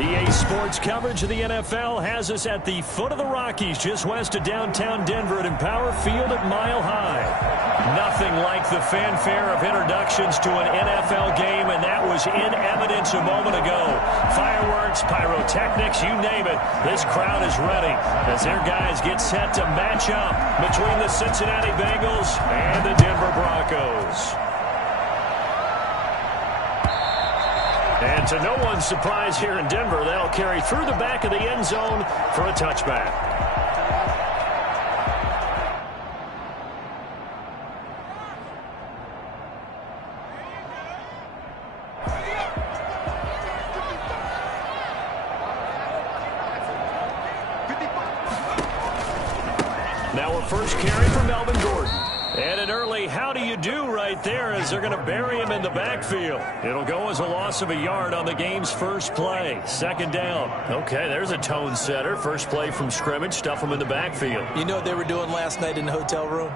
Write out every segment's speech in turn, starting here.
EA Sports coverage of the NFL has us at the foot of the Rockies, just west of downtown Denver at Empower Field at Mile High. Nothing like the fanfare of introductions to an NFL game, and that was in evidence a moment ago. Fireworks, pyrotechnics, you name it. This crowd is ready as their guys get set to match up between the Cincinnati Bengals and the Denver Broncos. And to no one's surprise here in Denver, they'll carry through the back of the end zone for a touchback. Now a first carry for Melvin Gordon. And an early how do you do right there as they're going to bury him in the backfield. It'll go as a loss of a yard on the game's first play. Second down. Okay, there's a tone setter. First play from scrimmage. Stuff him in the backfield. You know what they were doing last night in the hotel room?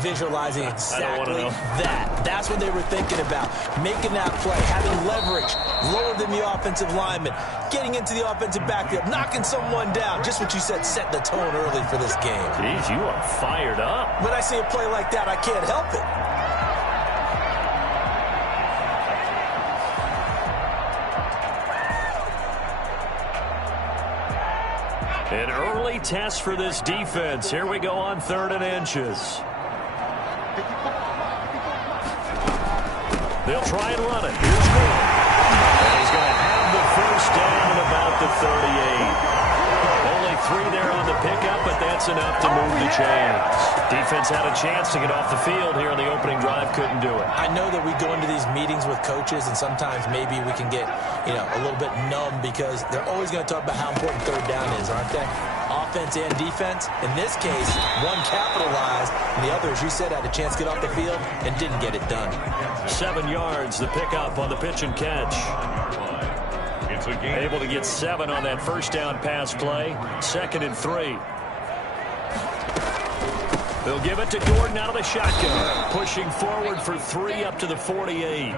Visualizing exactly that. That's what they were thinking about. Making that play, having leverage, lower than the offensive lineman, getting into the offensive backfield, knocking someone down. Just what you said, set the tone early for this game. Jeez, you are fired up. When I see a play like that, I can't help it. An early test for this defense. Here we go on 3rd and inches. They'll try and run it. Here's Gordon. And he's going to have the first down at about the 38. Only 3 there on the pickup, but that's enough to move the chains. Defense had a chance to get off the field here on the opening drive, couldn't do it. I know that we go into these meetings with coaches, and sometimes maybe we can get, a little bit numb because they're always going to talk about how important 3rd down is, aren't they? Offense and defense. In this case, one capitalized, and the other, as you said, had a chance to get off the field and didn't get it done. 7 yards, the pickup on the pitch and catch. Able to get 7 on that first down pass play. 2nd and 3. They'll give it to Gordon out of the shotgun. Pushing forward for 3 up to the 48.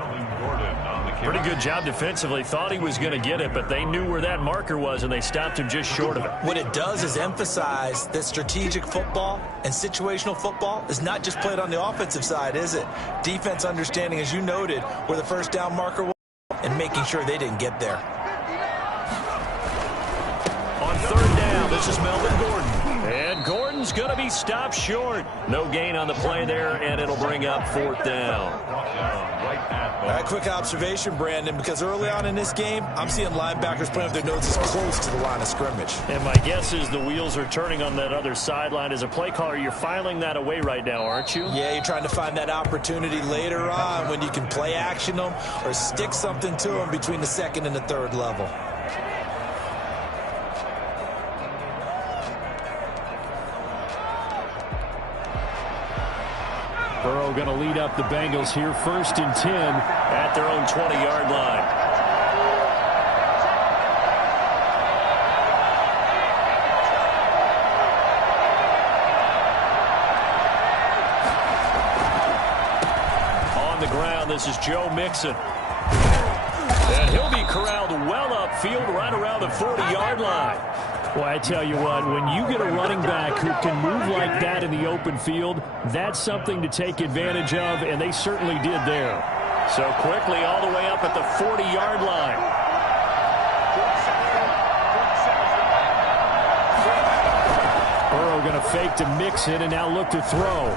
Pretty good job defensively. Thought he was going to get it, but they knew where that marker was, and they stopped him just short of it. What it does is emphasize that strategic football and situational football is not just played on the offensive side, is it? Defense understanding, as you noted, where the first down marker was and making sure they didn't get there. On 3rd down, this is Melvin Gordon. And Gordon's going to be stopped short. No gain on the play there, and it'll bring up 4th down. All right, quick observation, Brandon, because early on in this game, I'm seeing linebackers playing with their noses close to the line of scrimmage. And my guess is the wheels are turning on that other sideline. As a play caller, you're filing that away right now, aren't you? Yeah, you're trying to find that opportunity later on when you can play action them or stick something to them between the 2nd and the 3rd level. Burrow going to lead up the Bengals here, 1st and 10 at their own 20-yard line. On the ground, this is Joe Mixon. And he'll be corralled well upfield right around the 40-yard line. Well, I tell you what, when you get a running back who can move like that in the open field, that's something to take advantage of, and they certainly did there. So quickly all the way up at the 40-yard line. Burrow going to fake to Mixon and now look to throw.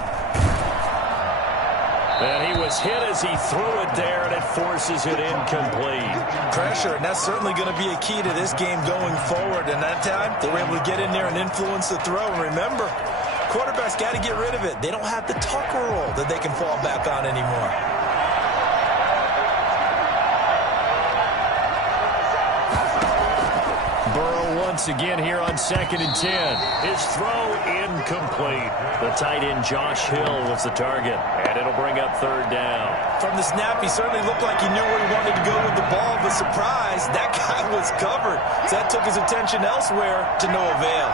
And he was hit as he threw it there, and it forces it incomplete. Pressure, and that's certainly going to be a key to this game going forward. And that time, they were able to get in there and influence the throw. And remember, quarterbacks got to get rid of it. They don't have the Tucker roll that they can fall back on anymore. Burrow once again here on 2nd and 10. His throw incomplete. The tight end Josh Hill was the target, and it'll bring up 3rd down. From the snap, he certainly looked like he knew where he wanted to go with the ball, but surprise, that guy was covered. So that took his attention elsewhere to no avail.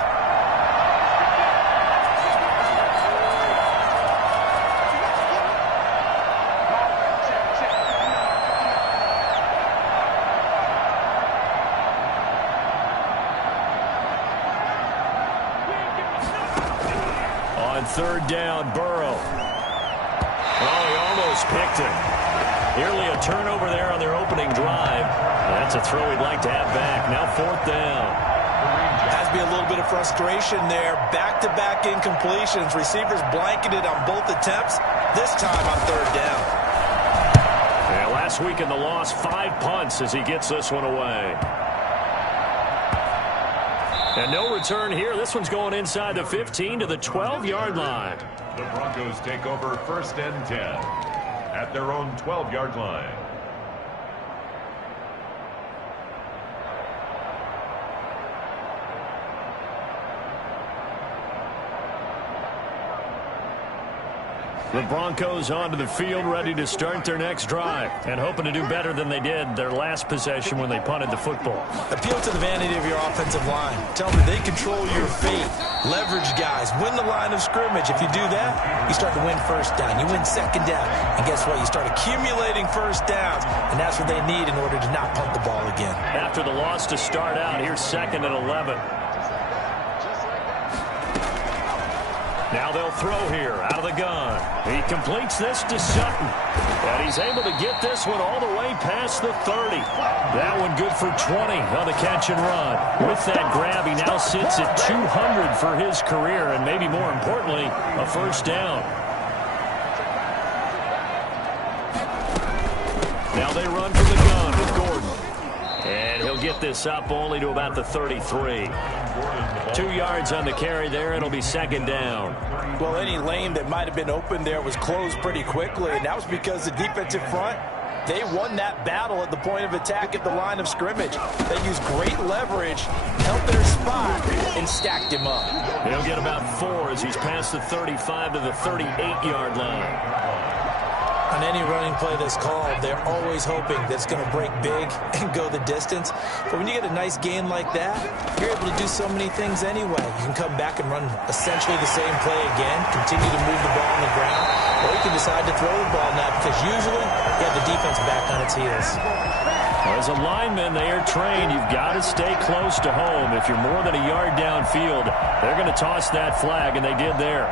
On third down, Burrow. Oh, he almost picked it. Nearly a turnover there on their opening drive. That's a throw he'd like to have back. Now fourth down. Has to be a little bit of frustration there. Back-to-back incompletions. Receivers blanketed on both attempts. This time on third down. Yeah, last week in the loss, 5 punts as he gets this one away. And no return here. This one's going inside the 15 to the 12-yard line. The Broncos take over first and 10 at their own 12-yard line. The Broncos onto the field, ready to start their next drive, and hoping to do better than they did their last possession when they punted the football. Appeal to the vanity of your offensive line. Tell them they control your fate. Leverage guys. Win the line of scrimmage. If you do that, you start to win first down. You win second down. And guess what? You start accumulating first downs, and that's what they need in order to not punt the ball again. After the loss to start out, here's second and 11. Now they'll throw here out of the gun. He completes this to Sutton. And he's able to get this one all the way past the 30. That one good for 20 on the catch and run. With that grab, he now sits at 200 for his career, and maybe more importantly, a first down. Now they run from the gun with Gordon. And he'll get this up only to about the 33. 2 yards on the carry there. It'll be second down. Well, any lane that might have been open there was closed pretty quickly, and that was because the defensive front, they won that battle at the point of attack at the line of scrimmage. They used great leverage, held their spot, and stacked him up. He'll get about 4 as he's past the 35 to the 38-yard line. On any running play that's called, they're always hoping that it's going to break big and go the distance. But when you get a nice gain like that, you're able to do so many things anyway. You can come back and run essentially the same play again, continue to move the ball on the ground, or you can decide to throw the ball now because usually you have the defense back on its heels. As a lineman, they are trained. You've got to stay close to home. If you're more than a yard downfield, they're going to toss that flag, and they did there.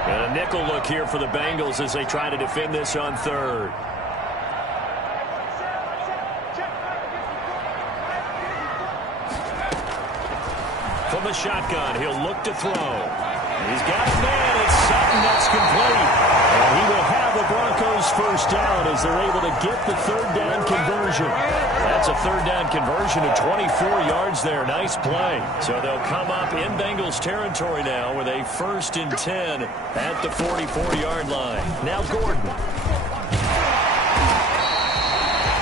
And a nickel look here for the Bengals as they try to defend this on third. From the shotgun, he'll look to throw. He's got a man. It's Sutton that's complete. And he will have the Broncos first down as they're able to get the third down conversion. That's a third down conversion of 24 yards there. Nice play. So they'll come up in Bengals territory now with a 1st and 10 at the 44-yard line. Now Gordon.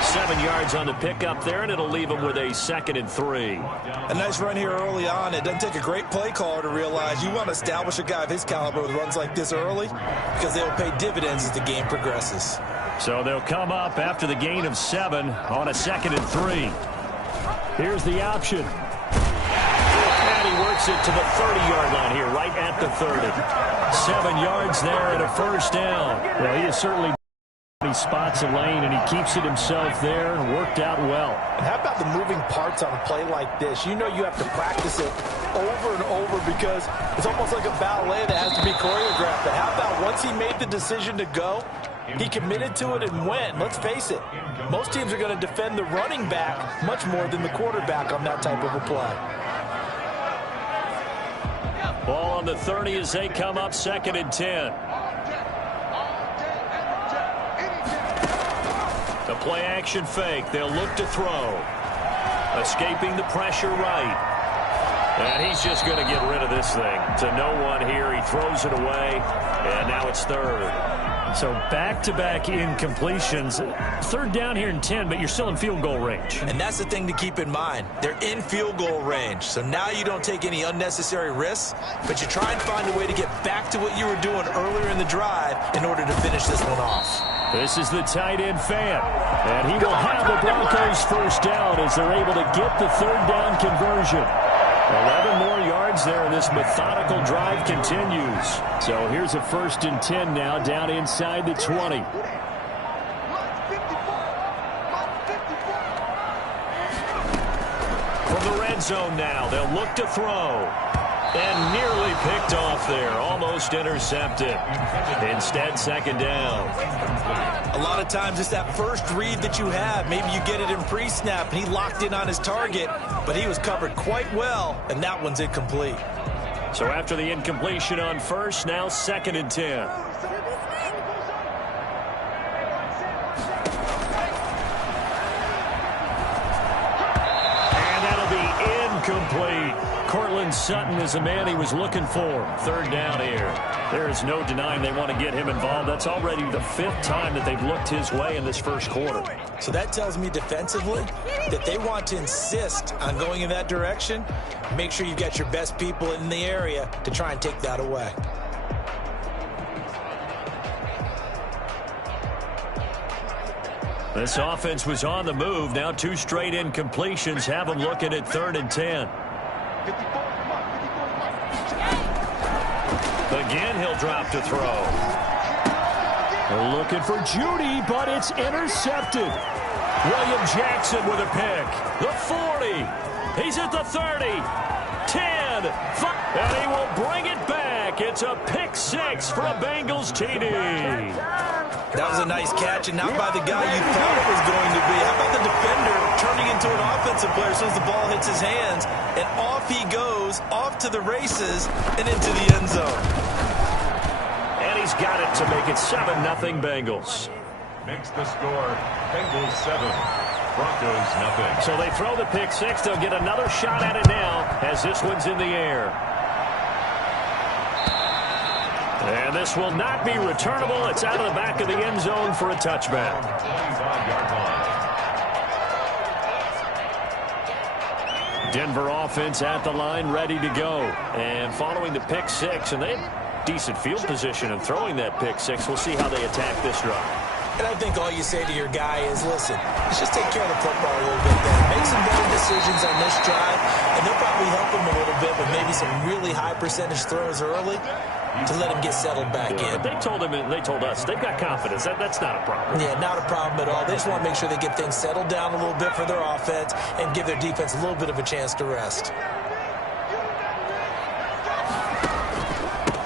7 yards on the pickup there, and it'll leave him with a 2nd and 3. A nice run here early on. It doesn't take a great play caller to realize you want to establish a guy of his caliber with runs like this early because they will pay dividends as the game progresses. So they'll come up after the gain of 7 on a 2nd and 3. Here's the option. And he works it to the 30-yard line here, right at the 30. 7 yards there and a first down. Well, he is certainly... He spots a lane, and he keeps it himself there, and worked out well. And how about the moving parts on a play like this? You know you have to practice it over and over because it's almost like a ballet that has to be choreographed. But how about once he made the decision to go, he committed to it and went. Let's face it, most teams are going to defend the running back much more than the quarterback on that type of a play. Ball on the 30 as they come up 2nd and 10. The play action fake. They'll look to throw. Escaping the pressure right. And he's just going to get rid of this thing to no one here. He throws it away, and now it's 3rd. So back-to-back incompletions. 3rd down here in 10, but you're still in field goal range. And that's the thing to keep in mind. They're in field goal range. So now you don't take any unnecessary risks, but you try and find a way to get back to what you were doing earlier in the drive in order to finish this one off. This is the tight end fan, and he will have the Broncos first down as they're able to get the 3rd down conversion. 11 more yards there, and this methodical drive continues. So here's a 1st and 10 now, down inside the 20. From the red zone now, they'll look to throw. And nearly picked off there. Almost intercepted. Instead, second down. A lot of times it's that first read that you have. Maybe you get it in pre-snap, and he locked in on his target, but he was covered quite well, and that one's incomplete. So after the incompletion on first, now second and 10. And that'll be incomplete. Cortland Sutton is the man he was looking for. Third down here. There is no denying they want to get him involved. That's already the 5th time that they've looked his way in this first quarter. So that tells me defensively that they want to insist on going in that direction. Make sure you've got your best people in the area to try and take that away. This offense was on the move. Now 2 straight incompletions have them looking at 3rd and 10. Again, he'll drop to throw. They're looking for Judy, but it's intercepted. William Jackson with a pick. The 40. He's at the 30. 10. 5. And he will bring it back. It's a pick 6 for a Bengals TD. That was a nice catch, and not by the guy you thought it was going to be. How about the defender turning into an offensive player as soon as the ball hits his hands, and off he goes, off to the races, and into the end zone. And he's got it to make it 7-0 Bengals. Makes the score Bengals 7, Broncos nothing. So they throw the pick 6. They'll get another shot at it now as this one's in the air. And this will not be returnable. It's out of the back of the end zone for a touchback. 25-yard line. Denver offense at the line, ready to go. And following the pick 6, and they have decent field position in throwing that pick 6. We'll see how they attack this drive. And I think all you say to your guy is, listen, let's just take care of the football a little bit better. Make some better decisions on this drive, and they'll probably help him a little bit with maybe some really high percentage throws early to let him get settled back in. But they told us, they've got confidence. That's not a problem. Yeah, not a problem at all. They just want to make sure they get things settled down a little bit for their offense and give their defense a little bit of a chance to rest.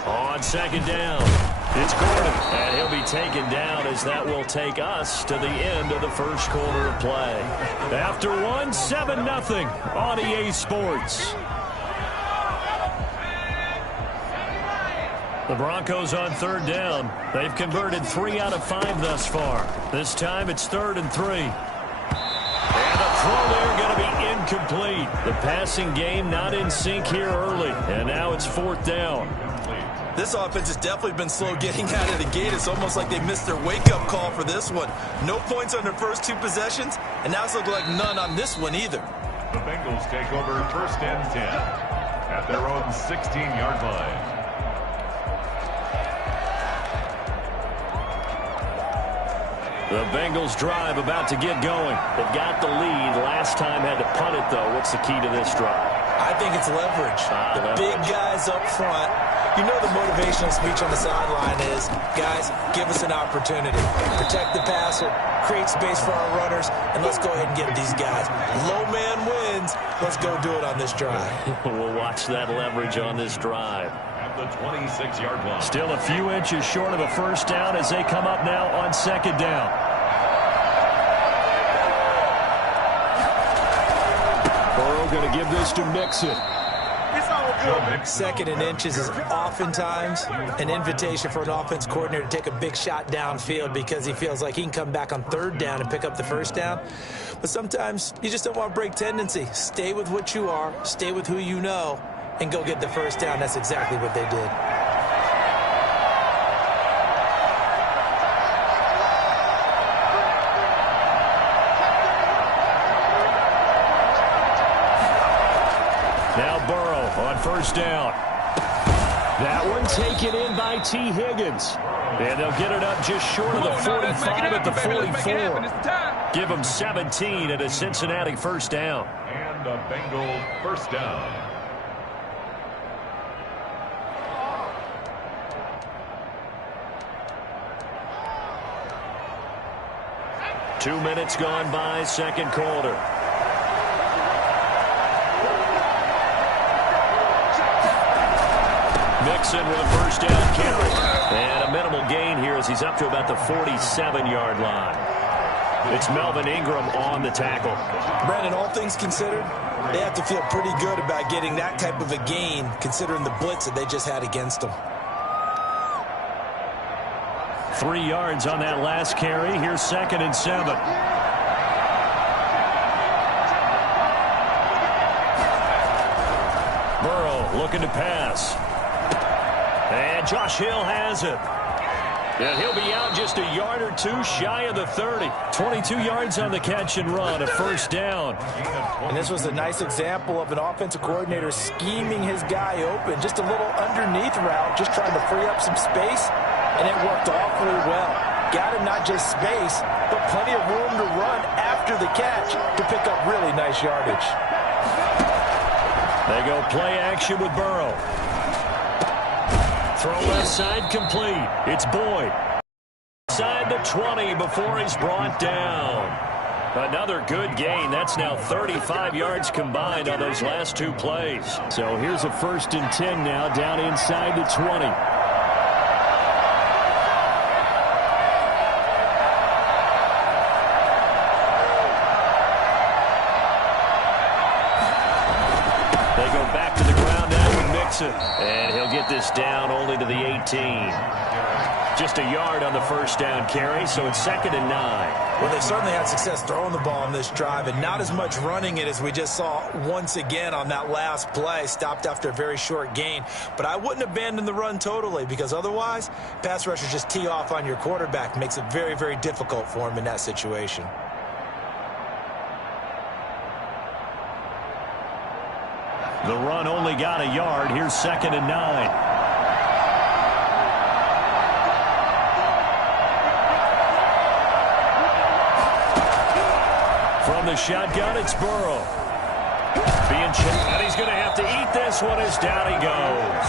On second down, it's Gordon, and he'll be taken down as that will take us to the end of the first quarter of play. After one, 7-0 on EA Sports. The Broncos on third down. They've converted 3 out of 5 thus far. This time it's 3rd and 3. And the throw there going to be incomplete. The passing game not in sync here early. And now it's 4th down. This offense has definitely been slow getting out of the gate. It's almost like they missed their wake-up call for this one. No points on their first 2 possessions, and now it's looking like none on this one either. The Bengals take over 1st and 10 at their own 16-yard line. The Bengals drive about to get going. They've got the lead. Last time had to punt it, though. What's the key to this drive? I think it's leverage. The big guys up front. You know the motivational speech on the sideline is, guys, give us an opportunity. Protect the passer, create space for our runners, and let's go ahead and get these guys. Low man wins. Let's go do it on this drive. We'll watch that leverage on this drive. At the 26-yard line. Still a few inches short of a first down as they come up now on second down. Burrow going to give this to Mixon. Second and inches is oftentimes an invitation for an offense coordinator to take a big shot downfield because he feels like he can come back on 3rd down and pick up the first down. But sometimes you just don't want to break tendency. Stay with what you are, stay with who you know, and go get the first down. That's exactly what they did. Now Burrow on first down. That one taken in by T. Higgins. And they'll get it up just short of the 45 at the 44. Give them 17 at a Cincinnati first down. And a Bengal first down. Two minutes gone by, second quarter. Mixon with a first down carry. And a minimal gain here as he's up to about the 47-yard line. It's Melvin Ingram on the tackle. Brandon, all things considered, they have to feel pretty good about getting that type of a gain considering the blitz that they just had against them. 3 yards on that last carry. Here's 2nd and 7. Burrow looking to pass. And Josh Hill has it. And he'll be out just a yard or 2 shy of the 30. 22 yards on the catch and run, a first down. And this was a nice example of an offensive coordinator scheming his guy open. Just a little underneath route, just trying to free up some space. And it worked awfully well. Got him not just space, but plenty of room to run after the catch to pick up really nice yardage. They go play action with Burrow. Throw left side complete. It's Boyd. Side the 20 before he's brought down. Another good gain. That's now 35 yards combined on those last 2 plays. So here's a 1st and 10 now down inside the 20. And he'll get this down only to the 18. Just a yard on the first down carry, so it's 2nd and 9. Well, they certainly had success throwing the ball on this drive, and not as much running it as we just saw once again on that last play. Stopped after a very short gain. But I wouldn't abandon the run totally, because otherwise, pass rushers just tee off on your quarterback. Makes it very, very difficult for him in that situation. The run only got a yard. Here's 2nd and 9. From the shotgun, it's Burrow. And he's going to have to eat this one as down he goes.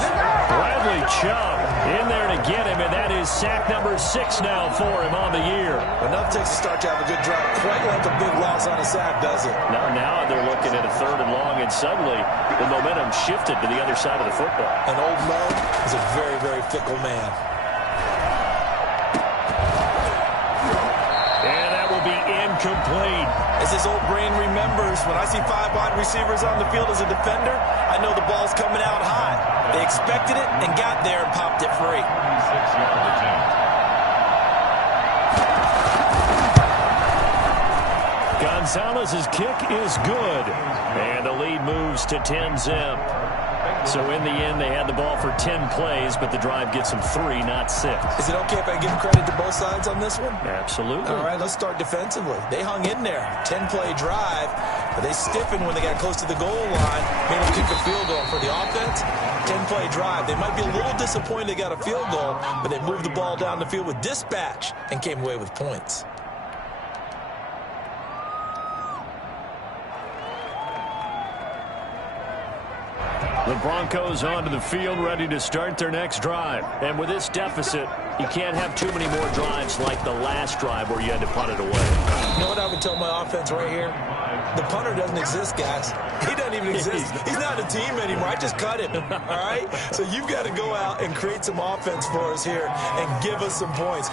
Bradley Chubb in there to get him, and that is sack number 6 now for him on the year. Enough takes to start to have a good drive. Quite like a big loss on a sack, does it? Now they're looking at a 3rd and long, and suddenly the momentum shifted to the other side of the football. And old Mo is a very, very fickle man. And that will be incomplete. As his old brain remembers, when I see 5 wide receivers on the field as a defender, I know the ball's coming out high. They expected it and got there and popped it free. 26-yard attempt. Gonzalez's kick is good. And the lead moves to 10-zip. So in the end, they had the ball for 10 plays, but the drive gets them 3, not 6. Is it okay if I give credit to both sides on this one? Absolutely. All right, let's start defensively. They hung in there. 10-play drive, but they stiffened when they got close to the goal line. Made them kick a field goal. For the offense, 10-play drive. They might be a little disappointed they got a field goal, but they moved the ball down the field with dispatch and came away with points. The Broncos onto the field, ready to start their next drive. And with this deficit, you can't have too many more drives like the last drive where you had to punt it away. You know what I would tell my offense right here? The punter doesn't exist, guys. He doesn't even exist. He's not a team anymore. I just cut him, all right? So you've got to go out and create some offense for us here and give us some points.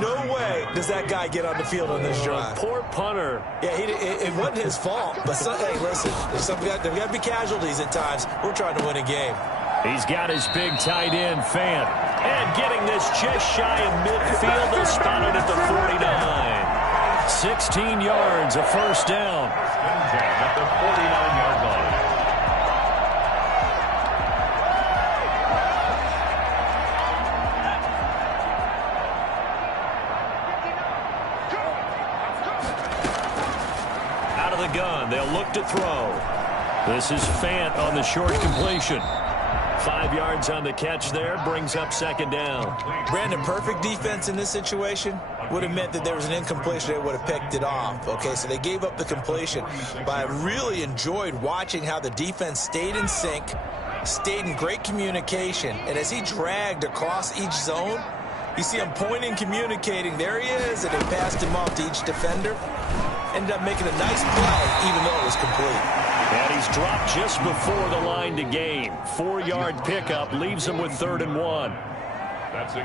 No way does that guy get on the field on this drive. Poor punter. Yeah, it wasn't his fault. But, hey, listen, there got to be casualties at times. We're trying to win a game. He's got his big tight end, Fant. And getting this just shy of midfield. They'll spot it at the 49. 16 yards, a first down. At the 49-yard line. Out of the gun, they'll look to throw. This is Fant on the short completion. 5 yards on the catch there, brings up 2nd down. Brandon, perfect defense in this situation would have meant that there was an incompletion. They would have picked it off. Okay, so they gave up the completion. But I really enjoyed watching how the defense stayed in sync, stayed in great communication. And as he dragged across each zone, you see him pointing, communicating. There he is, and they passed him off to each defender. ended up making a nice play, even though it was complete. And he's dropped just before the line to gain. 4-yard pickup leaves him with 3rd and 1.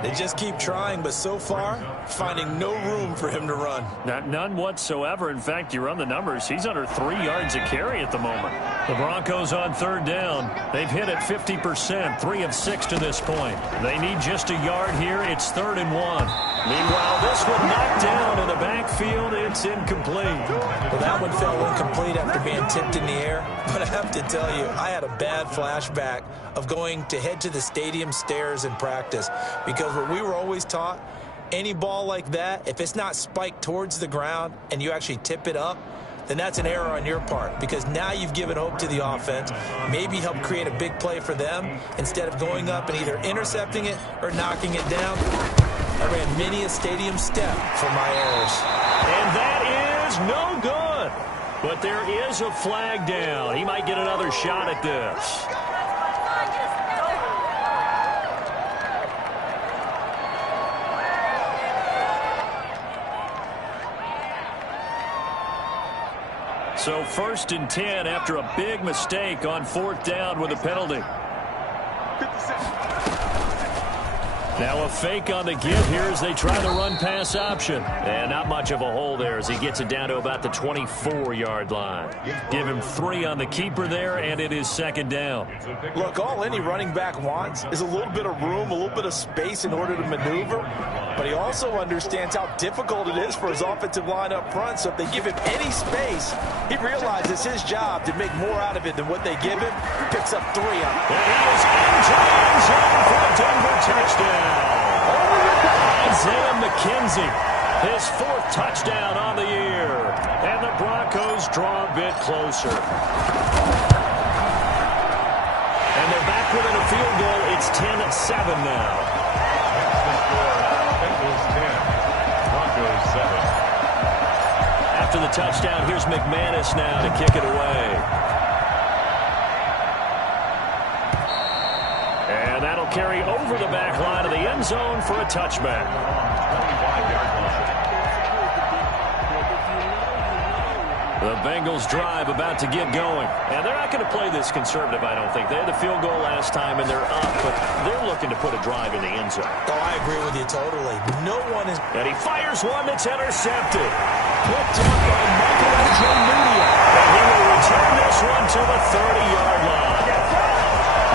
They just keep trying, but so far, finding no room for him to run. None whatsoever. In fact, you run the numbers. He's under 3 yards a carry at the moment. The Broncos on 3rd down. They've hit it 50%, 3 of 6 to this point. They need just a yard here. It's 3rd and 1. Meanwhile, this one knocked down in the backfield. It's incomplete. Well, that one fell incomplete after being tipped in the air. But I have to tell you, I had a bad flashback of going to head to the stadium stairs in practice. Because what we were always taught, any ball like that, if it's not spiked towards the ground and you actually tip it up, then that's an error on your part, because now you've given hope to the offense, maybe help create a big play for them instead of going up and either intercepting it or knocking it down. I ran many a stadium step for my errors. And that is no good. But there is a flag down. He might get another shot at this. So 1st and 10 after a big mistake on 4th down with a penalty. Now a fake on the give here as they try the run-pass option. And not much of a hole there as he gets it down to about the 24-yard line. Give him 3 on the keeper there, and it is 2nd down. Look, all any running back wants is a little bit of room, a little bit of space in order to maneuver. But he also understands how difficult it is for his offensive line up front. So if they give him any space, he realizes it's his job to make more out of it than what they give him. Picks up 3 on it. And he is into the end zone for a Denver touchdown. Isaiah McKenzie, his 4th touchdown on the year. And the Broncos draw a bit closer. And they're back within a field goal. It's 10-7 now. Bengals 10, Broncos 7. After the touchdown, here's McManus now to kick it away. And that'll carry over the back line of the end zone for a touchback. The Bengals drive about to get going. And they're not going to play this conservative, I don't think. They had the field goal last time, and they're up, but they're looking to put a drive in the end zone. Oh, I agree with you totally. No one is... And he fires one that's intercepted. Picked up by Michelangelo Media. And he will return this one to the 30-yard line.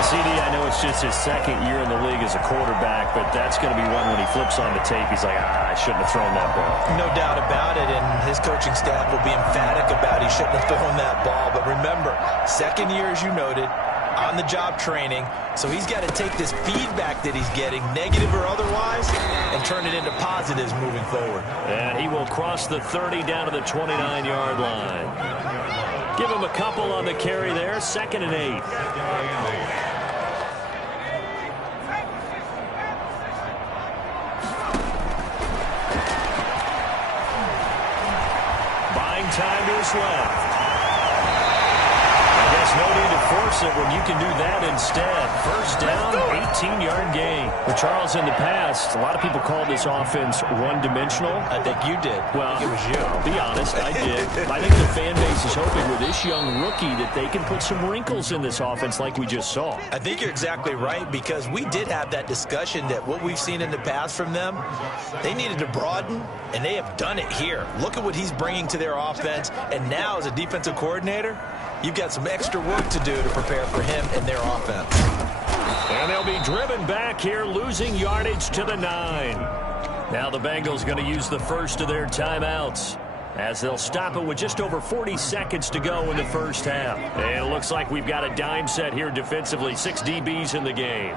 CD, I know it's just his 2nd year in the league as a quarterback, but that's going to be one when he flips on the tape. He's like, I shouldn't have thrown that ball. No doubt about it, and his coaching staff will be emphatic about he shouldn't have thrown that ball. But remember, 2nd year, as you noted, on-the-job training, so he's got to take this feedback that he's getting, negative or otherwise, and turn it into positives moving forward. And he will cross the 30 down to the 29-yard line. Give him a couple on the carry there, 2nd and 8. Time to his left. I guess no need to force it when you can do that instead. 1st down, 18-yard gain. But Charles, in the past, a lot of people called this offense one-dimensional. I think you did. Well, I think it was you. Be honest, I did. I think the fan base is hoping with this young rookie that they can put some wrinkles in this offense like we just saw. I think you're exactly right, because we did have that discussion that what we've seen in the past from them, they needed to broaden, and they have done it here. Look at what he's bringing to their offense, and now as a defensive coordinator, you've got some extra work to do to prepare for him and their offense. And they'll be driven back here, losing yardage to the 9. Now the Bengals going to use the first of their timeouts, as they'll stop it with just over 40 seconds to go in the 1st half. And it looks like we've got a dime set here defensively, 6 DBs in the game.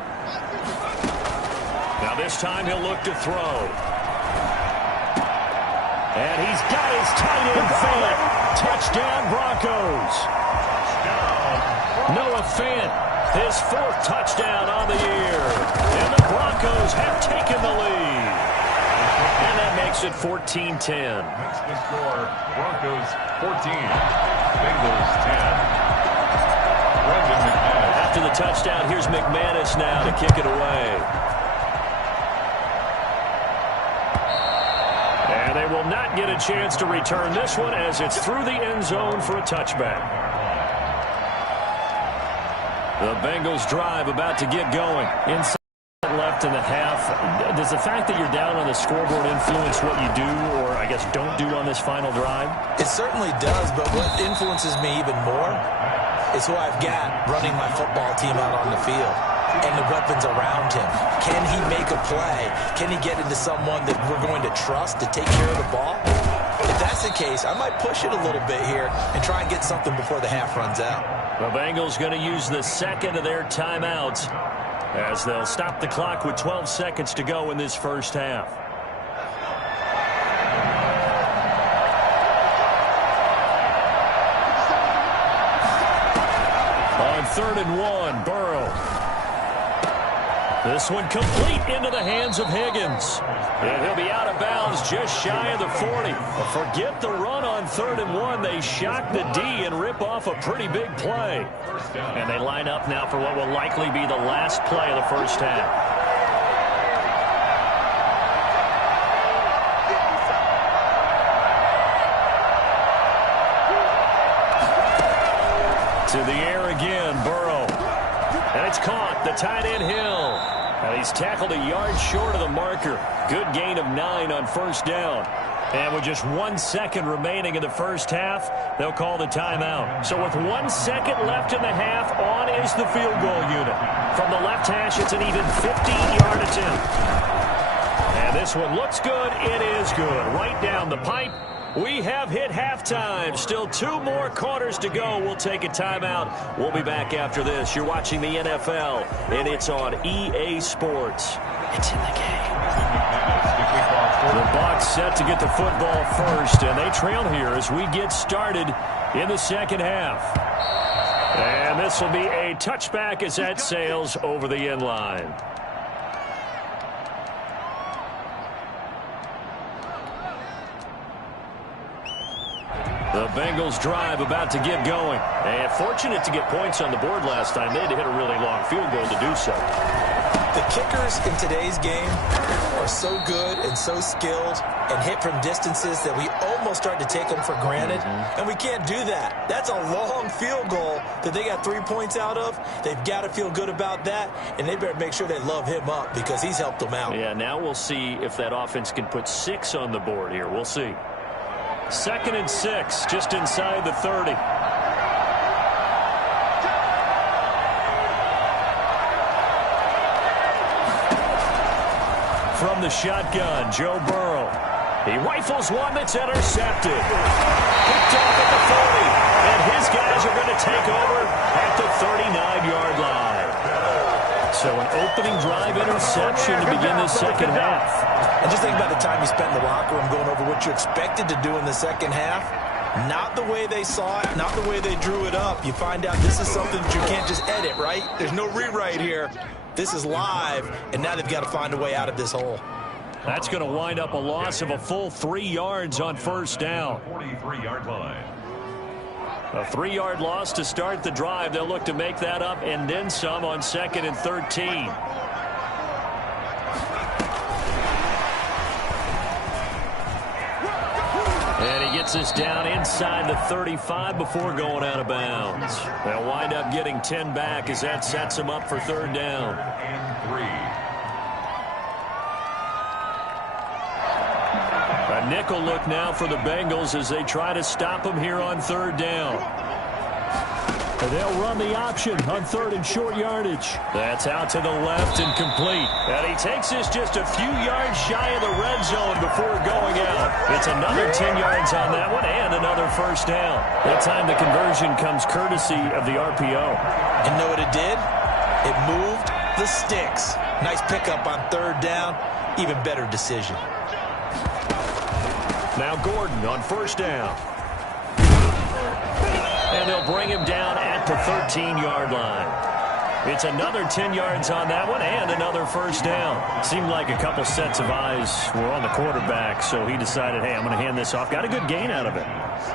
Now this time he'll look to throw. And he's got his tight end Fant. Touchdown Broncos. Noah Fant, his 4th touchdown on the year. And the Broncos have taken the lead. And that makes it 14-10. That's the score. Broncos 14, Bengals 10. Brendan McManus. After the touchdown, here's McManus now to kick it away. And they and will not get a chance to return this one as it's through the end zone for a touchback. The Bengals drive about to get going. Inside left in the half. Does the fact that you're down on the scoreboard influence what you do, or I guess don't do on this final drive? It certainly does, but what influences me even more is who I've got running my football team out on the field and the weapons around him. Can he make a play? Can he get into someone that we're going to trust to take care of the ball? If that's the case, I might push it a little bit here and try and get something before the half runs out. The Bengals going to use the second of their timeouts as they'll stop the clock with 12 seconds to go in this first half. On 3rd and 1, Burrow. This one complete into the hands of Higgins. And he'll be out of bounds just shy of the 40. Forget the run on 3rd and 1. They shock the D and rip off a pretty big play. And they line up now for what will likely be the last play of the first half. To the air again, Burrow. And it's caught, the tight end Hill. And he's tackled a yard short of the marker. Good gain of 9 on first down. And with just 1 second remaining in the first half, they'll call the timeout. So with 1 second left in the half, on is the field goal unit. From the left hash, it's an even 15-yard attempt. And this one looks good. It is good. Right down the pipe. We have hit halftime. Still 2 more quarters to go. We'll take a timeout. We'll be back after this. You're watching the NFL, and it's on EA Sports. It's in the game. The Bucs set to get the football first, and they trail here as we get started in the second half. And this will be a touchback as that sails over the end line. The Bengals drive about to get going. And fortunate to get points on the board last time. They had to hit a really long field goal to do so. The kickers in today's game are so good and so skilled and hit from distances that we almost start to take them for granted. And we can't do that. That's a long field goal that they got 3 points out of. They've got to feel good about that, and they better make sure they love him up because he's helped them out. Yeah, now we'll see if that offense can put 6 on the board here. We'll see. 2nd and 6, just inside the 30. From the shotgun, Joe Burrow. He rifles one that's intercepted. Picked off at the 40. And his guys are going to take over at the 39-yard line. So an opening drive interception to begin this second half. And just think about the time you spent in the locker room going over what you expected to do in the second half. Not the way they saw it, not the way they drew it up. You find out this is something that you can't just edit, right? There's no rewrite here. This is live, and now they've got to find a way out of this hole. That's going to wind up a loss of a full 3 yards on first down. 43-yard line. A 3-yard loss to start the drive. They'll look to make that up and then some on 2nd and 13. And he gets us down inside the 35 before going out of bounds. They'll wind up getting 10 back as that sets them up for 3rd down. And 3. A nickel look now for the Bengals as they try to stop them here on 3rd down. And they'll run the option on 3rd and short yardage. That's out to the left and complete. And he takes this just a few yards shy of the red zone before going out. It's another 10 yards on that one and another first down. That time the conversion comes courtesy of the RPO. And know what it did? It moved the sticks. Nice pickup on 3rd down. Even better decision. Now Gordon on first down. And they'll bring him down at the 13-yard line. It's another 10 yards on that one and another first down. Seemed like a couple sets of eyes were on the quarterback, so he decided, hey, I'm going to hand this off. Got a good gain out of it.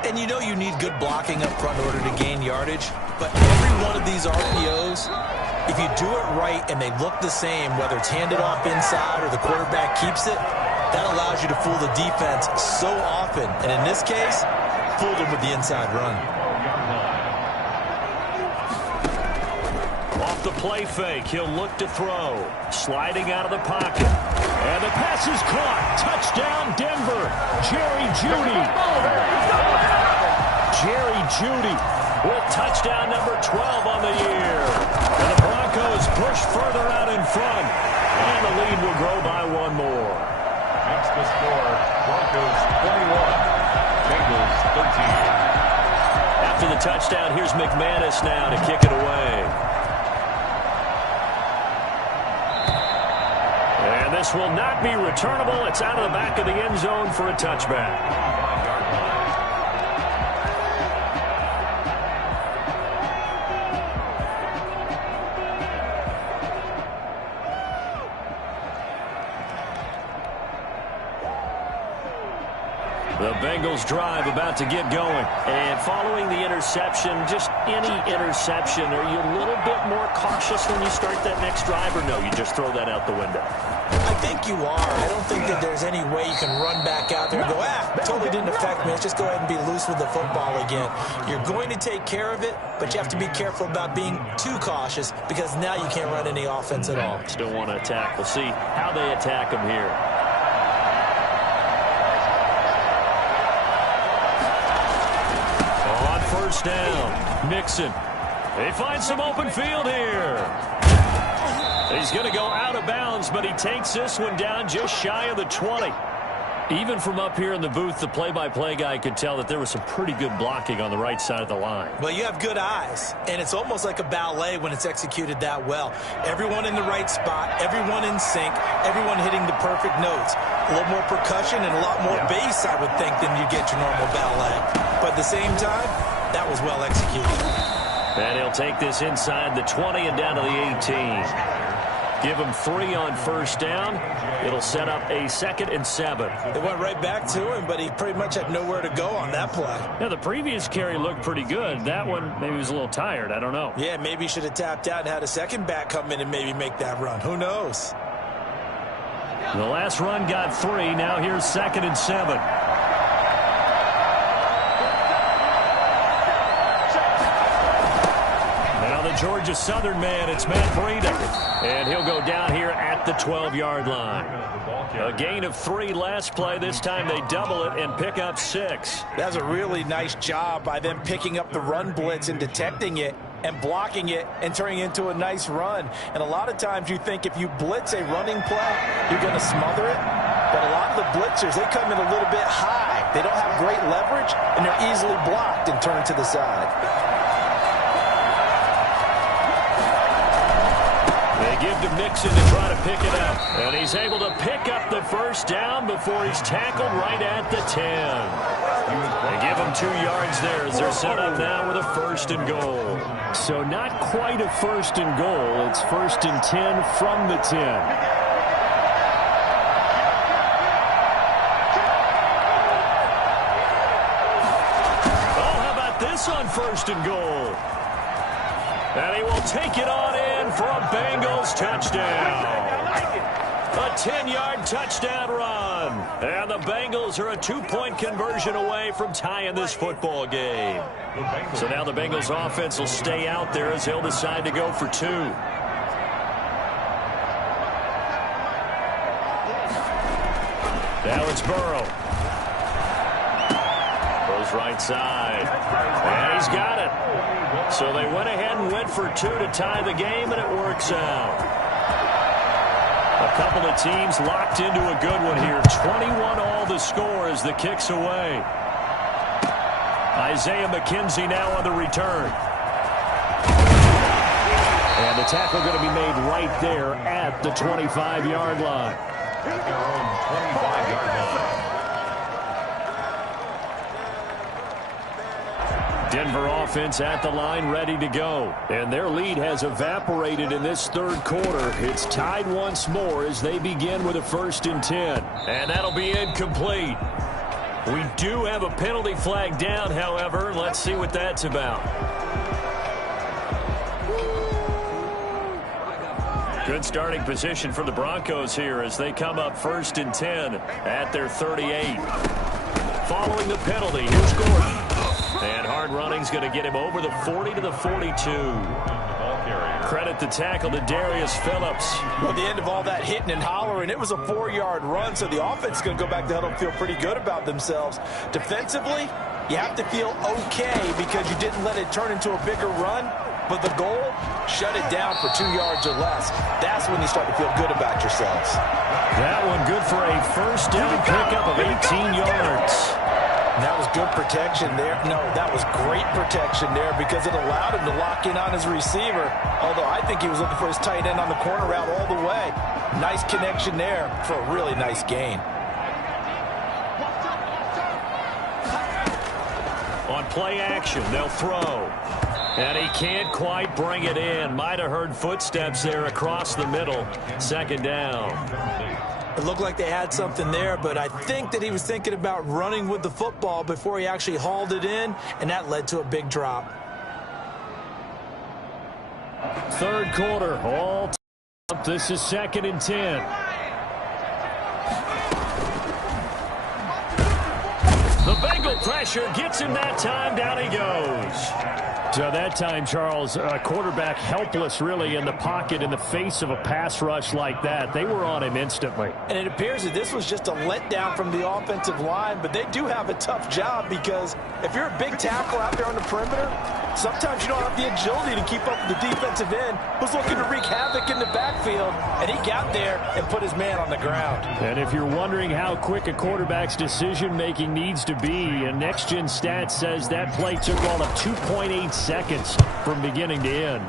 And you know you need good blocking up front in order to gain yardage. But every one of these RPOs, if you do it right and they look the same, whether it's handed off inside or the quarterback keeps it, That allows you to fool the defense so often. And in this case, fooled them with the inside run. Off the play fake, he'll look to throw. Sliding out of the pocket. And the pass is caught. Touchdown, Denver. Jerry Jeudy. Jerry Jeudy with touchdown number 12 on the year. And the Broncos push further out in front. And the lead will grow by one more. Makes the score Broncos 21, Bengals 13. After the touchdown, here's McManus now to kick it away. And this will not be returnable. It's out of the back of the end zone for a touchback. The Bengals drive about to get going. And following the interception, just any interception, are you a little bit more cautious when you start that next drive, or no, you just throw that out the window? I think you are. I don't think that there's any way you can run back out there and go, totally didn't affect me. Let's just go ahead and be loose with the football again. You're going to take care of it, but you have to be careful about being too cautious because now you can't run any offense at all. Still want to attack. We'll see how they attack them here. First down, Mixon. They find some open field here. He's going to go out of bounds, but he takes this one down just shy of the 20. Even from up here in the booth, the play-by-play guy could tell that there was some pretty good blocking on the right side of the line. Well, you have good eyes, and it's almost like a ballet when it's executed that well. Everyone in the right spot, everyone in sync, everyone hitting the perfect notes. A little more percussion and a lot more bass, I would think, than you get your normal ballet. But at the same time, that was well executed. And he'll take this inside the 20 and down to the 18. Give him 3 on first down. It'll set up a 2nd and 7. They went right back to him, but he pretty much had nowhere to go on that play. Yeah, the previous carry looked pretty good. That one, maybe he was a little tired. I don't know. Yeah, maybe he should have tapped out and had a second back come in and maybe make that run. Who knows? The last run got 3. Now here's 2nd and 7. Georgia Southern man, it's Matt Breida. And he'll go down here at the 12-yard line. A gain of 3 last play. This time they double it and pick up 6. That's a really nice job by them picking up the run blitz and detecting it and blocking it and turning it into a nice run. And a lot of times you think if you blitz a running play, you're going to smother it. But a lot of the blitzers, they come in a little bit high. They don't have great leverage, and they're easily blocked and turned to the side. They give to Mixon to try to pick it up. And he's able to pick up the first down before he's tackled right at the 10. They give him 2 yards there as they're set up now with a 1st and goal. So not quite a 1st and goal. It's 1st and 10 from the 10. Oh, how about this on 1st and goal? And he will take it on in for a Bengals touchdown. A 10-yard touchdown run. And the Bengals are a 2-point conversion away from tying this football game. So now the Bengals offense will stay out there as they'll decide to go for 2. Now it's Burrow. Goes right side. And he's got it. So they went ahead and went for 2 to tie the game, and it works out. A couple of teams locked into a good one here. 21 all the score as the kick's away. Isaiah McKenzie now on the return. And the tackle going to be made right there at the 25-yard line. At their own 25-yard line. Denver offense at the line ready to go. And their lead has evaporated in this 3rd quarter. It's tied once more as they begin with a 1st and 10. And that'll be incomplete. We do have a penalty flag down, however. Let's see what that's about. Good starting position for the Broncos here as they come up 1st and 10 at their 38. Following the penalty, here's Gordon. And hard running's going to get him over the 40 to the 42. Credit the tackle to Darius Phillips. Well, at the end of all that hitting and hollering, it was a 4-yard run, so the offense is going to go back to the huddle and feel pretty good about themselves. Defensively, you have to feel okay because you didn't let it turn into a bigger run. But the goal, shut it down for 2 yards or less. That's when you start to feel good about yourselves. That one good for a first down pickup of 18 yards. That was good protection there. No, that was great protection there because it allowed him to lock in on his receiver. Although I think he was looking for his tight end on the corner route all the way. Nice connection there for a really nice gain. On play action, they'll throw. And he can't quite bring it in. Might have heard footsteps there across the middle. 2nd down. It looked like they had something there, but I think that he was thinking about running with the football before he actually hauled it in, and that led to a big drop. 3rd quarter, all up. This is 2nd and 10. The Bengal pressure gets him that time. Down he goes. So that time, Charles, quarterback helpless really in the pocket in the face of a pass rush like that. They were on him instantly. And it appears that this was just a letdown from the offensive line, but they do have a tough job because if you're a big tackle out there on the perimeter, sometimes you don't have the agility to keep up with the defensive end who's looking to wreak havoc in the backfield, and he got there and put his man on the ground. And if you're wondering how quick a quarterback's decision-making needs to be, and Next Gen Stats says that play took all of 2.8 seconds from beginning to end.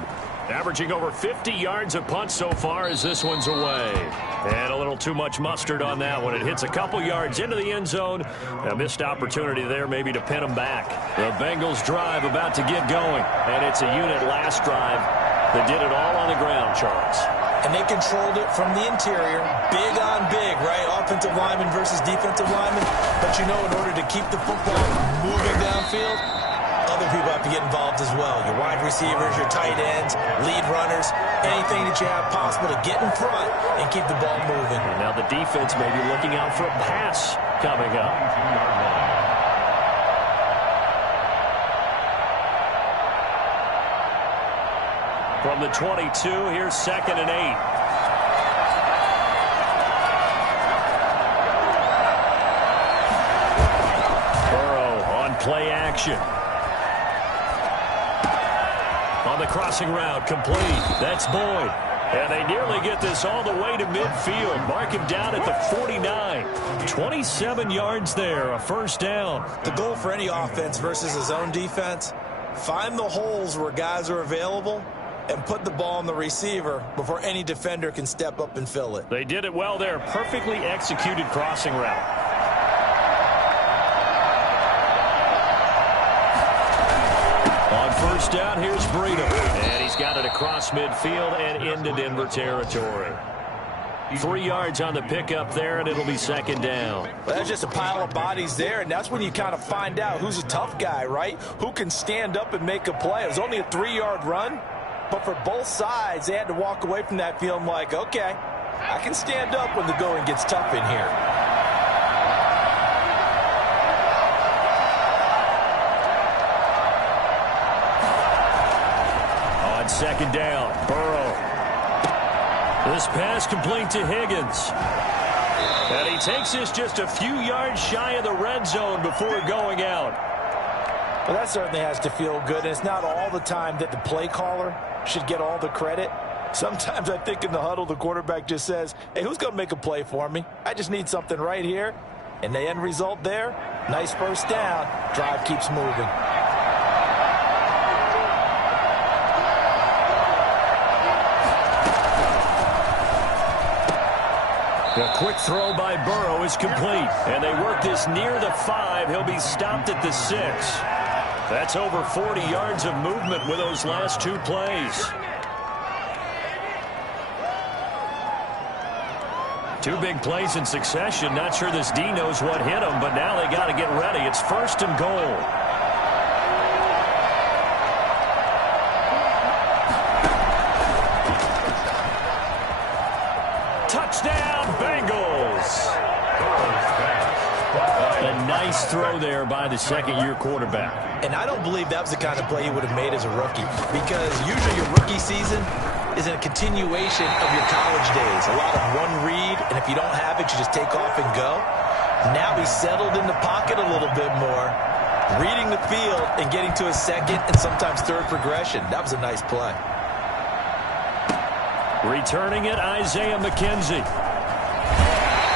Averaging over 50 yards a punt so far as this one's away. And a little too much mustard on that one. It hits a couple yards into the end zone. A missed opportunity there maybe to pin them back. The Bengals drive about to get going. And it's a unit last drive that did it all on the ground, Charles. And they controlled it from the interior. Big on big, right? Offensive lineman versus defensive lineman. But you know, in order to keep the football moving downfield, other people have to get involved as well. Your wide receivers, your tight ends, lead runners, anything that you have possible to get in front and keep the ball moving. And now the defense may be looking out for a pass coming up. From the 22, here's 2nd and 8. Burrow on play action. On the crossing route, complete. That's Boyd. And they nearly get this all the way to midfield. Mark him down at the 49. 27 yards there, a first down. The goal for any offense versus a zone defense, find the holes where guys are available and put the ball on the receiver before any defender can step up and fill it. They did it well there. Perfectly executed crossing route. On first down, here's Breida. And he's got it across midfield and into Denver territory. 3 yards on the pickup there, and it'll be 2nd down. Well, that's just a pile of bodies there, and that's when you kind of find out who's a tough guy, right? Who can stand up and make a play. It was only a 3-yard run, but for both sides, they had to walk away from that feeling like, okay, I can stand up when the going gets tough in here. On 2nd down, Burrow. This pass complete to Higgins. And he takes this just a few yards shy of the red zone before going out. Well, that certainly has to feel good. And it's not all the time that the play caller should get all the credit. Sometimes I think in the huddle, the quarterback just says, hey, who's going to make a play for me? I just need something right here. And the end result there, nice first down. Drive keeps moving. A quick throw by Burrow is complete. And they work this near the 5. He'll be stopped at the 6. That's over 40 yards of movement with those last 2 plays. 2 big plays in succession. Not sure this D knows what hit him, but now they got to get ready. It's 1st and goal. throw there by the second-year quarterback. And I don't believe that was the kind of play he would have made as a rookie, because usually your rookie season is a continuation of your college days. A lot of one read, and if you don't have it, you just take off and go. Now he's settled in the pocket a little bit more, reading the field and getting to a second and sometimes third progression. That was a nice play. Returning it, Isaiah McKenzie.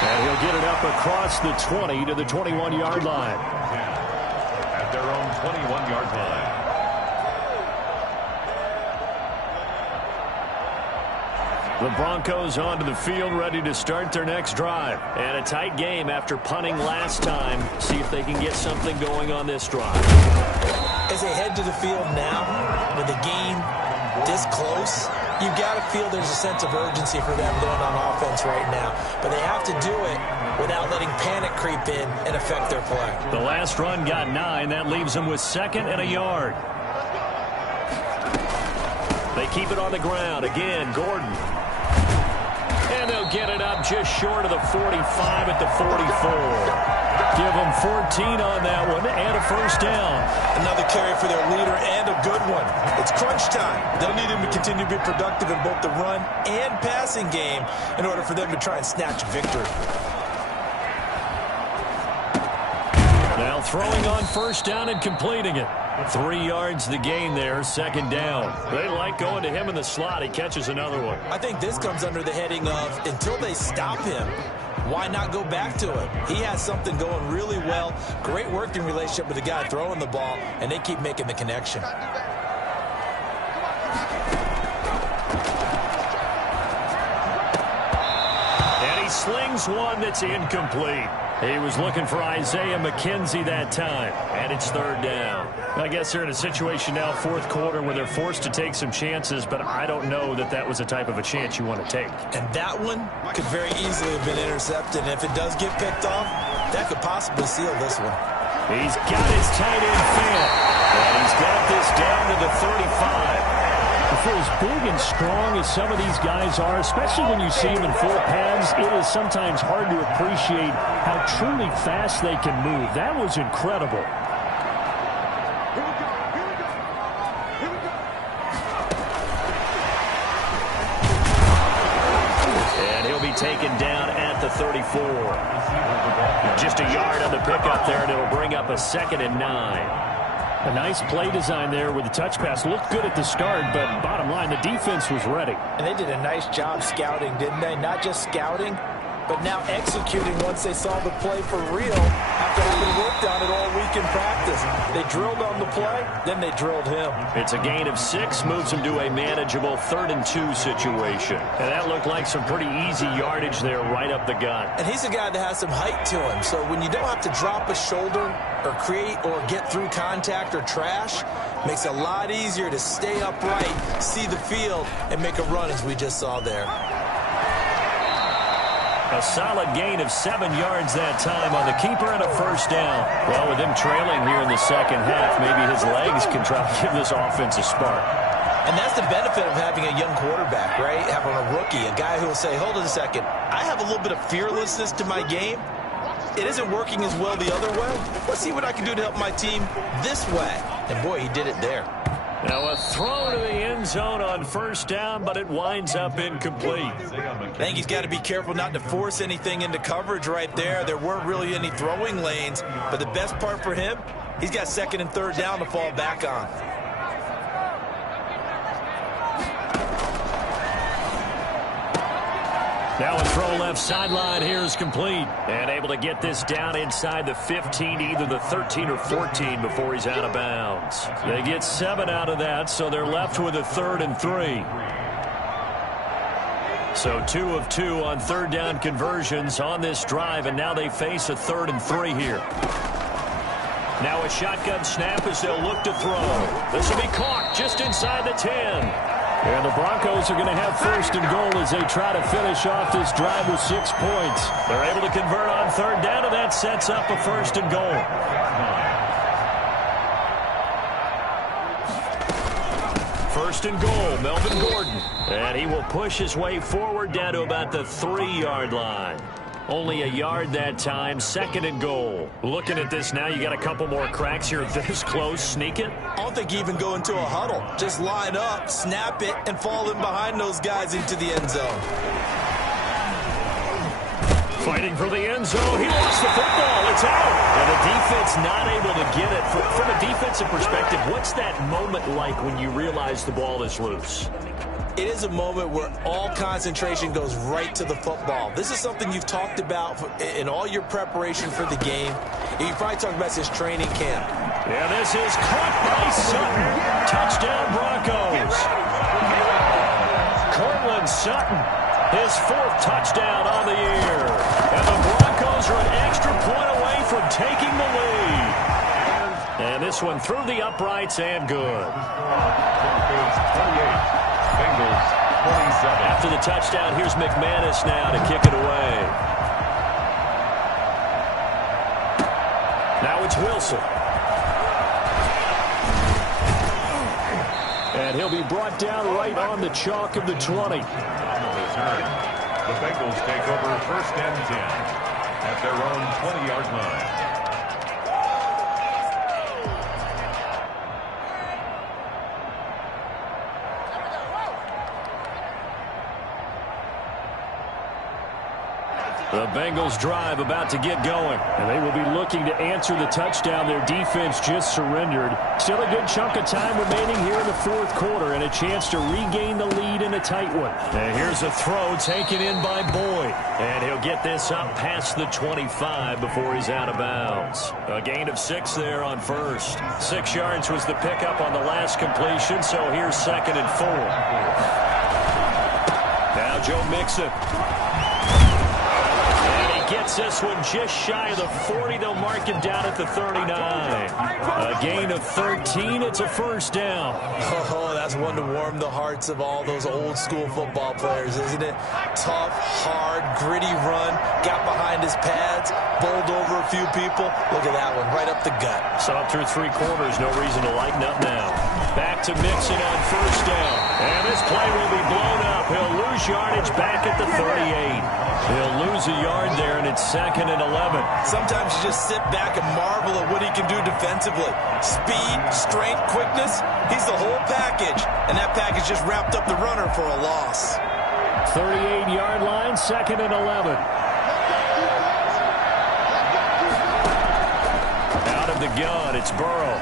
And he'll get it up across the 20 to the 21-yard line. At their own 21-yard line. The Broncos onto the field, ready to start their next drive. And a tight game after punting last time. See if they can get something going on this drive. As they head to the field now, with the game this close, you've got to feel there's a sense of urgency for them going on offense right now. But they have to do it without letting panic creep in and affect their play. The last run got 9. That leaves them with 2nd and a yard. They keep it on the ground. Again, Gordon. And they'll get it up just short of the 45 at the 44. Give them 14 on that one and a first down. Another carry for their leader and a good one. It's crunch time. They'll need him to continue to be productive in both the run and passing game in order for them to try and snatch victory. Now throwing on first down and completing it. 3 yards the gain there, 2nd down. They like going to him in the slot. He catches another one. I think this comes under the heading of until they stop him, why not go back to him? He has something going really well. Great working relationship with the guy throwing the ball, and they keep making the connection. And he slings one that's incomplete. He was looking for Isaiah McKenzie that time, and it's 3rd down. I guess they're in a situation now, 4th quarter, where they're forced to take some chances, but I don't know that that was the type of a chance you want to take. And that one could very easily have been intercepted, and if it does get picked off, that could possibly seal this one. He's got his tight end fan, and he's got this down to the 35. For as big and strong as some of these guys are, especially when you see them in full pads, it is sometimes hard to appreciate how truly fast they can move. That was incredible. And he'll be taken down at the 34. Just a yard on the pickup there, and it'll bring up a 2nd and 9. A nice play design there with the touch pass. Looked good at the start, but bottom line, the defense was ready. And they did a nice job scouting, didn't they? Not just scouting, but now executing once they saw the play for real after having worked on it all week in practice. They drilled on the play, then they drilled him. It's a gain of 6, moves him to a manageable 3rd and 2 situation. And that looked like some pretty easy yardage there right up the gut. And he's a guy that has some height to him, so when you don't have to drop a shoulder or create or get through contact or trash, makes it a lot easier to stay upright, see the field, and make a run as we just saw there. A solid gain of 7 yards that time on the keeper and a first down. Well, with him trailing here in the second half, maybe his legs can try to give this offense a spark. And that's the benefit of having a young quarterback, right? Having a rookie, a guy who will say, hold on a second, I have a little bit of fearlessness to my game. It isn't working as well the other way. Let's see what I can do to help my team this way. And boy, he did it there. Now a throw to the end zone on first down, but it winds up incomplete. I think he's got to be careful not to force anything into coverage right there. There weren't really any throwing lanes, but the best part for him, he's got 2nd and 3rd down to fall back on. Now a throw left sideline here is complete. And able to get this down inside the 15, either the 13 or 14 before he's out of bounds. They get 7 out of that, so they're left with a 3rd and 3. So 2 of 2 on 3rd down conversions on this drive, and now they face a 3rd and 3 here. Now a shotgun snap as they'll look to throw. This will be caught just inside the 10. And the Broncos are going to have 1st and goal as they try to finish off this drive with 6 points. They're able to convert on 3rd down, and that sets up a 1st and goal. 1st and goal, Melvin Gordon. And he will push his way forward down to about the 3-yard line. Only a yard that time, 2nd and goal. Looking at this now, you got a couple more cracks here this close. Sneak it? I don't think you even go into a huddle. Just line up, snap it, and fall in behind those guys into the end zone. Fighting for the end zone. He lost the football. It's out. And the defense not able to get it. From a defensive perspective, what's that moment like when you realize the ball is loose? It is a moment where all concentration goes right to the football. This is something you've talked about in all your preparation for the game. And you probably talked about this training camp. Yeah, this is caught by Sutton. Touchdown, Broncos. Cortland Sutton, his 4th touchdown on the year. And the Broncos are an extra point away from taking the lead. And this one through the uprights and good. Broncos 28. Bengals 27. After the touchdown, here's McManus now to kick it away. Now it's Wilson. And he'll be brought down right on the chalk of the 20. The Bengals take over 1st and 10 at their own 20-yard line. The Bengals drive about to get going, and they will be looking to answer the touchdown their defense just surrendered. Still a good chunk of time remaining here in the 4th quarter and a chance to regain the lead in a tight one. And here's a throw taken in by Boyd, and he'll get this up past the 25 before he's out of bounds. A gain of 6 there on 1st. 6 yards was the pickup on the last completion, so here's 2nd and 4. Now Joe Mixon. Gets this one just shy of the 40. They'll mark him down at the 39. A gain of 13. It's a 1st down. Oh, that's one to warm the hearts of all those old school football players, isn't it? Tough, hard, gritty run. Got behind his pads. Bowled over a few people. Look at that one, right up the gut. Saw through 3 quarters. No reason to lighten up now. Back to Mixon on 1st down. And this play will be blown up. He'll lose yardage back at the 38. He'll lose a yard there, and it's 2nd and 11. Sometimes you just sit back and marvel at what he can do defensively. Speed, strength, quickness, he's the whole package. And that package just wrapped up the runner for a loss. 38-yard line, 2nd and 11. Out of the gun, it's Burrow.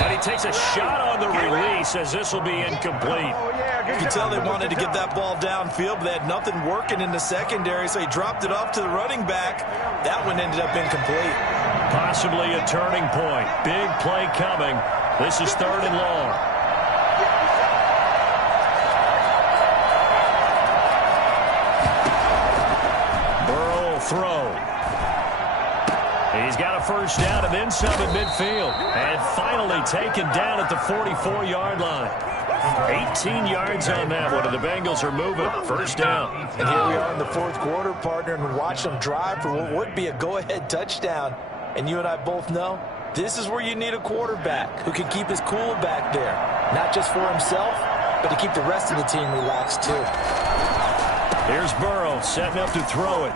And he takes a shot on the release as this will be incomplete. You can tell they wanted to get that ball downfield, but they had nothing working in the secondary, so he dropped it off to the running back. That one ended up incomplete. Possibly a turning point. Big play coming. This is 3rd and long. Burrow will throw. He's got a 1st down and then some at midfield. And finally taken down at the 44-yard line. 18 yards on that one, and the Bengals are moving. 1st down. And here we are in the 4th quarter, partner, and watch them drive for what would be a go-ahead touchdown. And you and I both know this is where you need a quarterback who can keep his cool back there. Not just for himself, but to keep the rest of the team relaxed, too. Here's Burrow setting up to throw it.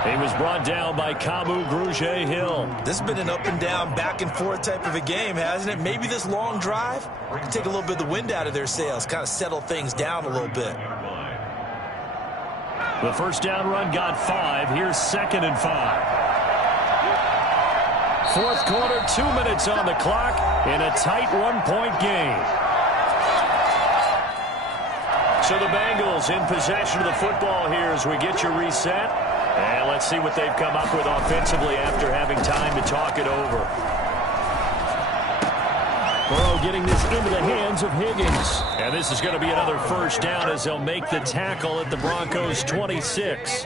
He was brought down by Kamu Grugier-Hill. This has been an up-and-down, back-and-forth type of a game, hasn't it? Maybe this long drive can take a little bit of the wind out of their sails, kind of settle things down a little bit. The 1st down run got 5. Here's 2nd and 5. 4th quarter, 2 minutes on the clock in a tight 1-point game. So the Bengals in possession of the football here as we get you reset. And let's see what they've come up with offensively after having time to talk it over. Burrow getting this into the hands of Higgins. And this is going to be another 1st down as they'll make the tackle at the Broncos 26.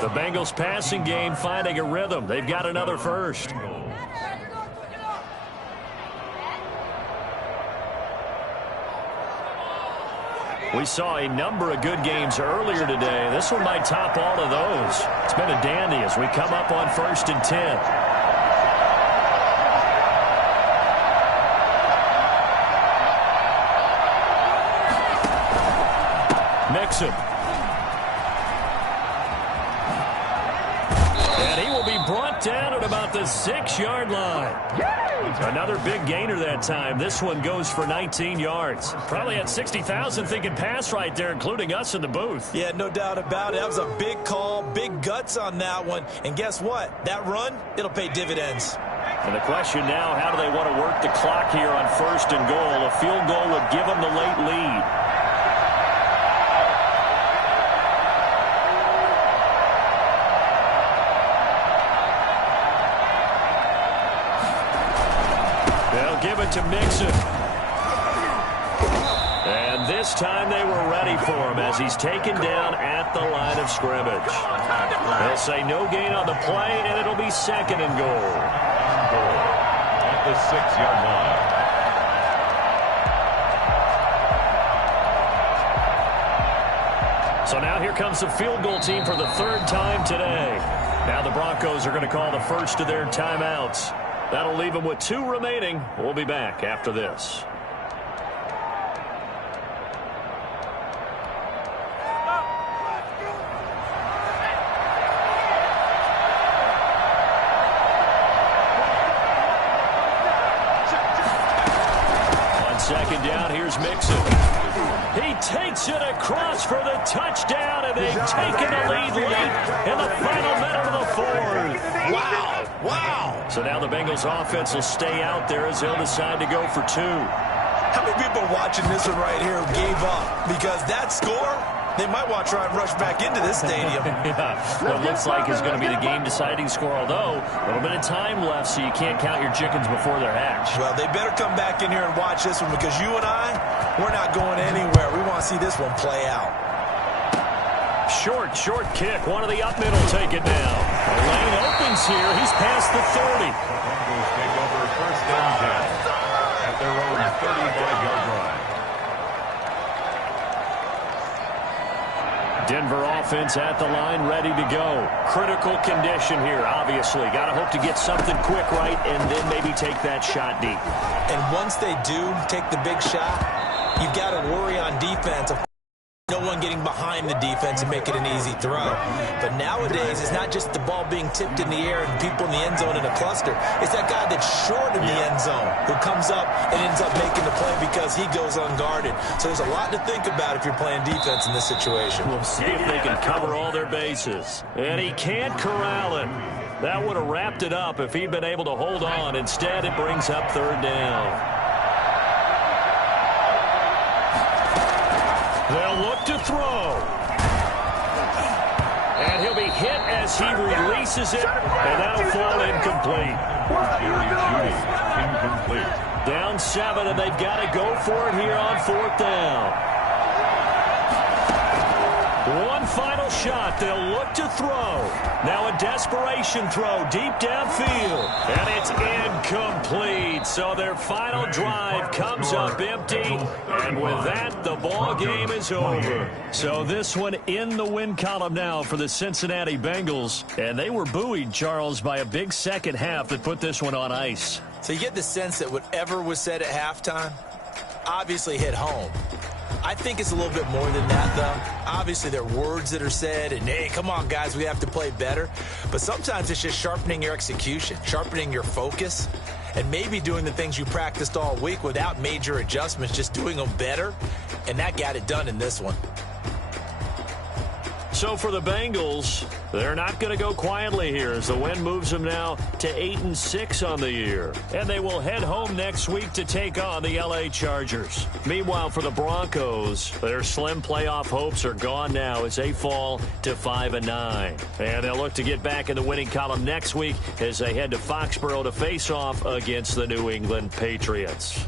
The Bengals passing game finding a rhythm. They've got another 1st. We saw a number of good games earlier today. This one might top all of those. It's been a dandy as we come up on 1st and 10. Mixon. 6-yard line. Another big gainer that time. This one goes for 19 yards. Probably had 60,000 thinking pass right there, including us in the booth. Yeah, no doubt about it. That was a big call, big guts on that one. And guess what? That run, it'll pay dividends. And the question now, how do they want to work the clock here on 1st and goal? A field goal would give them the late lead. They'll give it to Mixon. And this time they were ready for him as he's taken down at the line of scrimmage. They'll say no gain on the play, and it'll be 2nd and goal. At the 6-yard line. So now here comes the field goal team for the 3rd time today. Now the Broncos are going to call the first of their timeouts. That'll leave them with 2 remaining. We'll be back after this. On 2nd down, here's Mixon. He takes it across for the touchdown, and they've taken the lead late in the final minute of the 4th. Wow. Wow. So now the Bengals offense will stay out there as they'll decide to go for 2. How many people watching this one right here gave up? Because that score, they might want to try and rush back into this stadium. Yeah, what looks like is going to be the game-deciding score, although a little bit of time left, so you can't count your chickens before they're hatched. Well, they better come back in here and watch this one because you and I, we're not going anywhere. We want to see this one play out. Short kick. One of the up middle take it down. The lane opens here. He's past the 30. Broncos take over 1st and 10 at their own 35-yard line. Denver offense at the line, ready to go. Critical condition here, obviously. Got to hope to get something quick right and then maybe take that shot deep. And once they do take the big shot, you've got to worry on defense. No one getting behind the defense and make it an easy throw. But nowadays, it's not just the ball being tipped in the air and people in the end zone in a cluster. It's that guy that's short in the end zone who comes up and ends up making the play because he goes unguarded. So there's a lot to think about if you're playing defense in this situation. We'll see if they can cover all their bases. And he can't corral it. That would have wrapped it up if he'd been able to hold on. Instead, it brings up 3rd down. They'll look to throw. And he'll be hit as he releases it, and that'll fall incomplete. Incomplete. Down 7, and they've got to go for it here on 4th down. One final shot. They'll look to throw. Now a desperation throw deep downfield. And it's incomplete. So their final drive comes up empty. And with that, the ball game is over. So this one in the win column now for the Cincinnati Bengals. And they were buoyed, Charles, by a big second half that put this one on ice. So you get the sense that whatever was said at halftime obviously hit home. I think it's a little bit more than that, though. Obviously, there are words that are said, and, hey, come on, guys, we have to play better. But sometimes it's just sharpening your execution, sharpening your focus, and maybe doing the things you practiced all week without major adjustments, just doing them better, and that got it done in this one. So for the Bengals, they're not going to go quietly here as the win moves them now to 8-6 on the year. And they will head home next week to take on the LA Chargers. Meanwhile, for the Broncos, their slim playoff hopes are gone now as they fall to 5-9. And they'll look to get back in the winning column next week as they head to Foxborough to face off against the New England Patriots.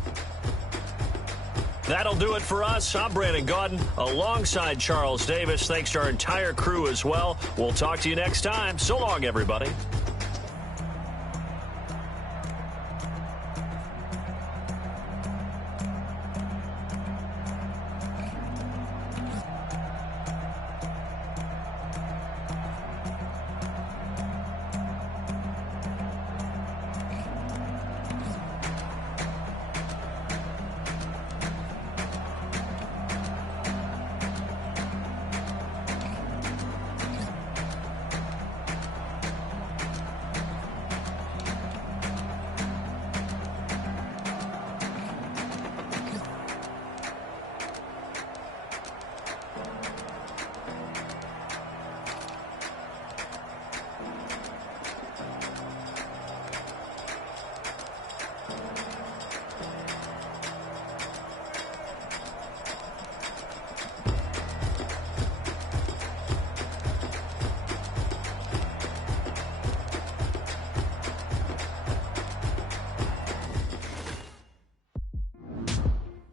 That'll do it for us. I'm Brandon Gaudin alongside Charles Davis. Thanks to our entire crew as well. We'll talk to you next time. So long, everybody.